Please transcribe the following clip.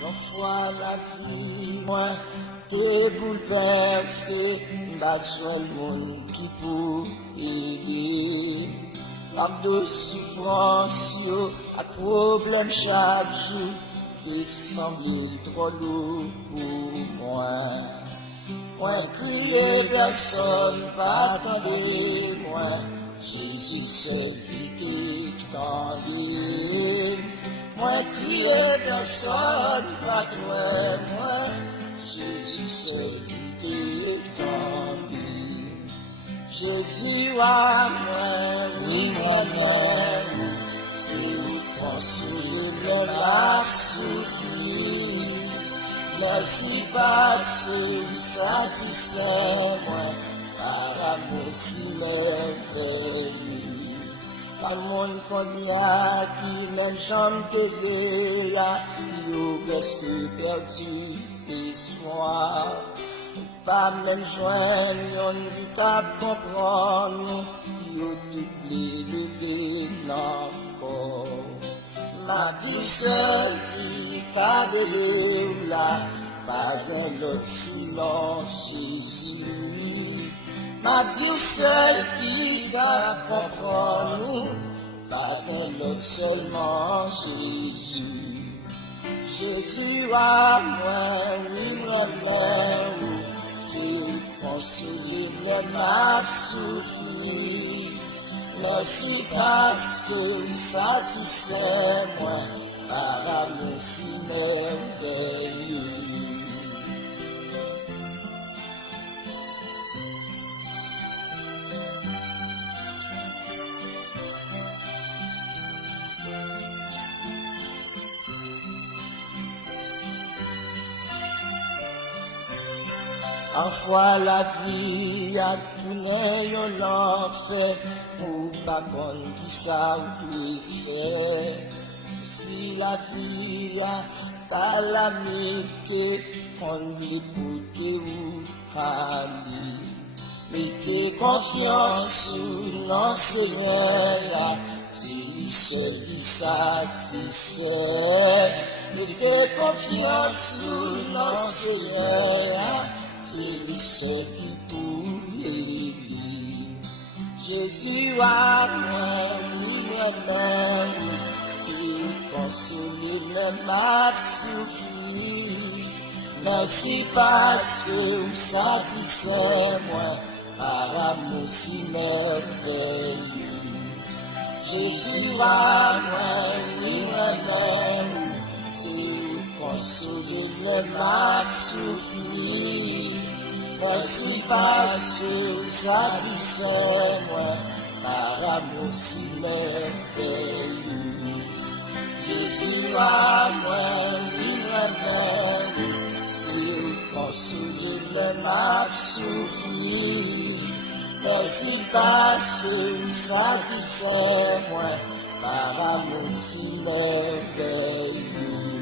Parfois la vie, moi, t'es bouleversé, pas le monde qui pour aider. Par de souffrance, yo, à problème chaque jour, t'es semblé trop lourd pour moi. Moi, crier personne, pas attendez, moi, Jésus seul qui t'attendait. Moi, crier personne, pas toi, moi, Jésus seul qui t'attendait. Jésus à moi, oui, moi-même, c'est où consoler, mais la souffrir. Merci parce que vous satisfait moi, par amour si merveilleux. Pas le monde qu'on y a qui même jambe t'aider là, yo presque perdu espoir. Pas même joindre, yon qui t'a comprendre, yo tout les lever dans le corps. Ma dit seul qui t'a donné là, pas d'un autre sinon Jésus. Ma dit seul qui t'a comprendre, pas d'un autre seulement Jésus. Jésus à moi, oui, moi-même, c'est où consoler mes m'a souffrir. Merci parce que vous satisfait moi par amour si merveilleux. Parfois la vie a tourné un enfer pour pas qu'on qui ça ou faire. Si la vie a calamité qu'on lui pour ou aller. Mettez confiance sous nos Seigneur, c'est lui seul qui satisfait. Mettez confiance sous nos Seigneur, c'est lui seul qui pour aider. Jésus à moi, oui, moi-même, c'est consoler même à souffrir. Merci parce que vous satisfait moi, par amour si merveilleux. Jésus à moi, oui, moi-même, c'est consoler même à souffrir. Merci parce que vous satisfait moi, par amour si merveilleux. Jésus à moi, oui, moi-même, c'est consoler même à souffrir. Merci parce que vous satisfait moi, par amour si merveilleux.